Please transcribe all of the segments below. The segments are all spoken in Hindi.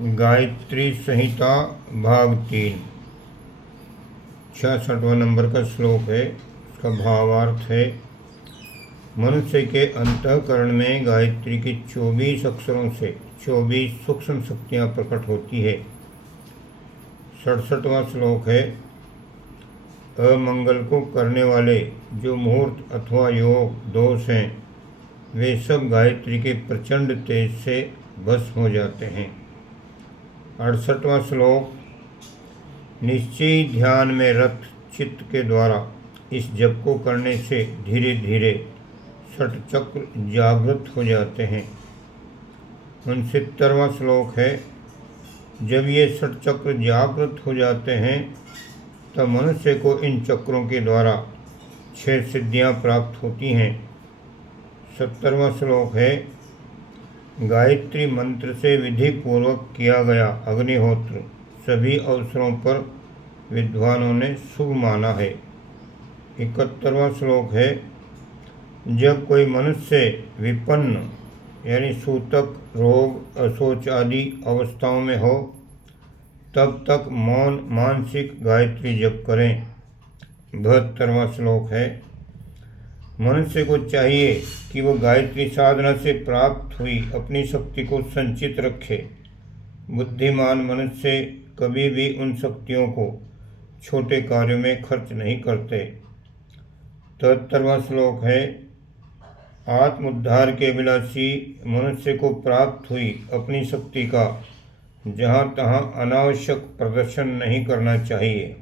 गायत्री संहिता भाग 3 66वां नंबर का श्लोक है। इसका भावार्थ है, मनुष्य के अंतःकरण में गायत्री की 24 अक्षरों से 24 सूक्ष्म शक्तियाँ प्रकट होती है। 67वां श्लोक है, अमंगल को करने वाले जो मुहूर्त अथवा योग दोष हैं वे सब गायत्री के प्रचंड तेज से भस्म हो जाते हैं। 68वां श्लोक, निश्चय ध्यान में रत चित्त के द्वारा इस जप को करने से धीरे धीरे षट चक्र जागृत हो जाते हैं। 69वां श्लोक है, जब ये षट चक्र जागृत हो जाते हैं तब मनुष्य को इन चक्रों के द्वारा 6 सिद्धियां प्राप्त होती हैं। 70वां श्लोक है, गायत्री मंत्र से विधि पूर्वक किया गया अग्निहोत्र सभी अवसरों पर विद्वानों ने शुभ माना है। 71वां श्लोक है, जब कोई मनुष्य विपन्न यानी सूतक, रोग, अशोच आदि अवस्थाओं में हो तब तक मौन मानसिक गायत्री जप करें। 72वां श्लोक है, मनुष्य को चाहिए कि वो गायत्री साधना से प्राप्त हुई अपनी शक्ति को संचित रखे। बुद्धिमान मनुष्य कभी भी उन शक्तियों को छोटे कार्यों में खर्च नहीं करते। 73वां श्लोक है, आत्मोद्धार के अभिलाषी मनुष्य को प्राप्त हुई अपनी शक्ति का जहाँ तहाँ अनावश्यक प्रदर्शन नहीं करना चाहिए।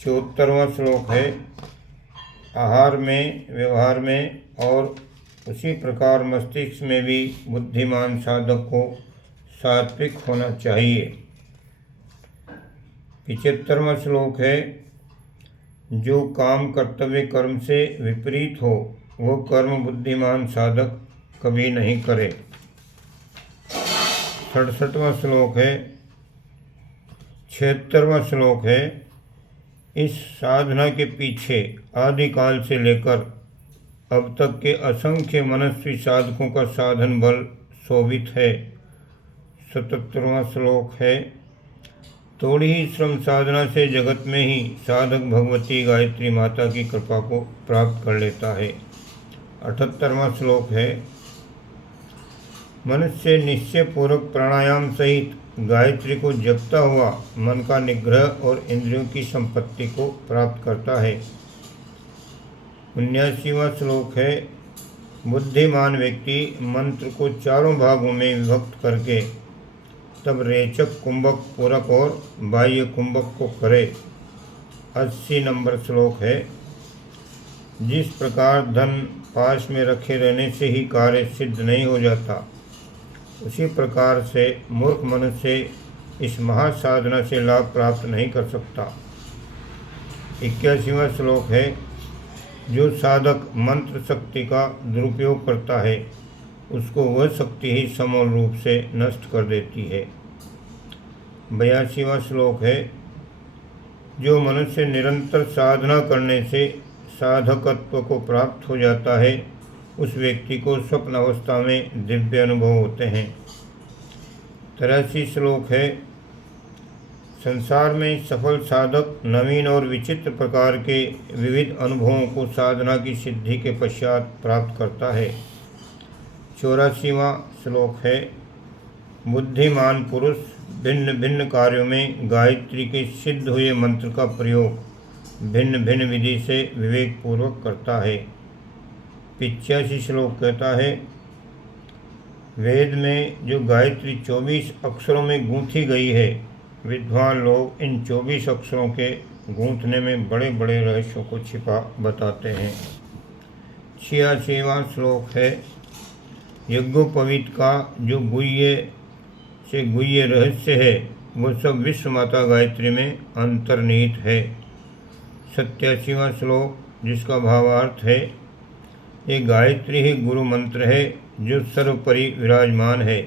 74वां श्लोक है, आहार में, व्यवहार में और उसी प्रकार मस्तिष्क में भी बुद्धिमान साधक को सात्विक होना चाहिए। 75वां श्लोक है, जो काम कर्तव्य कर्म से विपरीत हो वो कर्म बुद्धिमान साधक कभी नहीं करे। 67वां श्लोक है, 76वां श्लोक है, इस साधना के पीछे आदिकाल से लेकर अब तक के असंख्य मनस्वी साधकों का साधन बल शोभित है। 77वां श्लोक है, थोड़ी ही श्रम साधना से जगत में ही साधक भगवती गायत्री माता की कृपा को प्राप्त कर लेता है। 78वां श्लोक है, मनुष्य निश्चय पूर्वक प्राणायाम सहित गायत्री को जपता हुआ मन का निग्रह और इंद्रियों की संपत्ति को प्राप्त करता है। 79वां श्लोक है, बुद्धिमान व्यक्ति मंत्र को चारों भागों में विभक्त करके तब रेचक, कुंभक, पूरक और बाह्य कुंभक को करे। 80 नंबर श्लोक है, जिस प्रकार धन पास में रखे रहने से ही कार्य सिद्ध नहीं हो जाता उसी प्रकार से मूर्ख मनुष्य इस महासाधना से लाभ प्राप्त नहीं कर सकता। 81वां श्लोक है, जो साधक मंत्र शक्ति का दुरुपयोग करता है उसको वह शक्ति ही समूल रूप से नष्ट कर देती है। 82वां श्लोक है, जो मनुष्य निरंतर साधना करने से साधकत्व को प्राप्त हो जाता है उस व्यक्ति को स्वप्न अवस्था में दिव्य अनुभव होते हैं। 83 श्लोक है, संसार में सफल साधक नवीन और विचित्र प्रकार के विविध अनुभवों को साधना की सिद्धि के पश्चात प्राप्त करता है। 84वां श्लोक है, बुद्धिमान पुरुष भिन्न भिन्न कार्यों में गायत्री के सिद्ध हुए मंत्र का प्रयोग भिन्न भिन्न विधि से विवेकपूर्वक करता है। 85 श्लोक कहता है, वेद में जो गायत्री 24 अक्षरों में गूंथी गई है विद्वान लोग इन 24 अक्षरों के गूंथने में बड़े बड़े रहस्यों को छिपा बताते हैं। 86वां श्लोक है, यज्ञोपवीत का जो गुह्य से गुह्य रहस्य है वो सब विश्व माता गायत्री में अंतर्निहित है। 87वां श्लोक, जिसका भावार्थ है, ये गायत्री ही गुरु मंत्र है जो सर्वोपरि विराजमान है।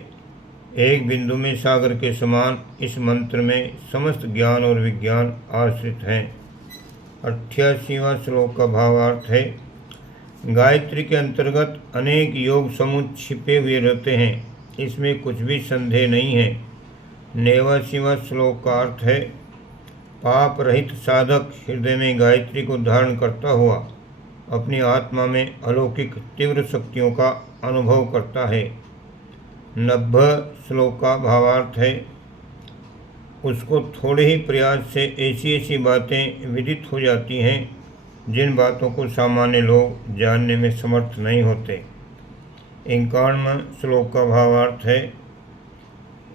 एक बिंदु में सागर के समान इस मंत्र में समस्त ज्ञान और विज्ञान आश्रित हैं। 88वां श्लोक का भावार्थ है, गायत्री के अंतर्गत अनेक योग समूह छिपे हुए रहते हैं इसमें कुछ भी संदेह नहीं है। 90वां श्लोक का अर्थ है, पाप रहित साधक हृदय में गायत्री को धारण करता हुआ अपनी आत्मा में अलौकिक तीव्र शक्तियों का अनुभव करता है। 90 श्लोक का भावार्थ है, उसको थोड़े ही प्रयास से ऐसी ऐसी बातें विदित हो जाती हैं जिन बातों को सामान्य लोग जानने में समर्थ नहीं होते। 51वां श्लोक का भावार्थ है,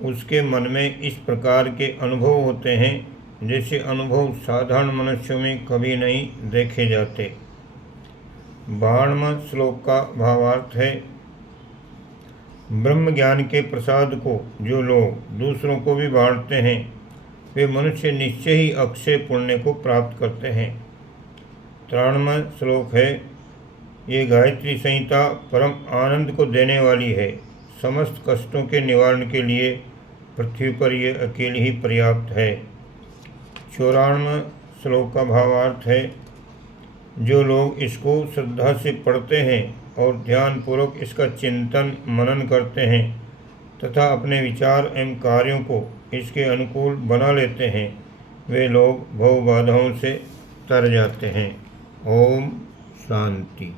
उसके मन में इस प्रकार के अनुभव होते हैं जैसे अनुभव साधारण मनुष्यों में कभी नहीं देखे जाते। 52वां श्लोक का भावार्थ है, ब्रह्म ज्ञान के प्रसाद को जो लोग दूसरों को भी बांटते हैं वे मनुष्य निश्चय ही अक्षय पुण्य को प्राप्त करते हैं। 53वां श्लोक है, ये गायत्री संहिता परम आनंद को देने वाली है। समस्त कष्टों के निवारण के लिए पृथ्वी पर ये अकेली ही पर्याप्त है। 54वां श्लोक का भावार्थ है, जो लोग इसको श्रद्धा से पढ़ते हैं और ध्यानपूर्वक इसका चिंतन मनन करते हैं तथा अपने विचार एवं कार्यों को इसके अनुकूल बना लेते हैं, वे लोग भव बाधाओं से तर जाते हैं। ओम शांति।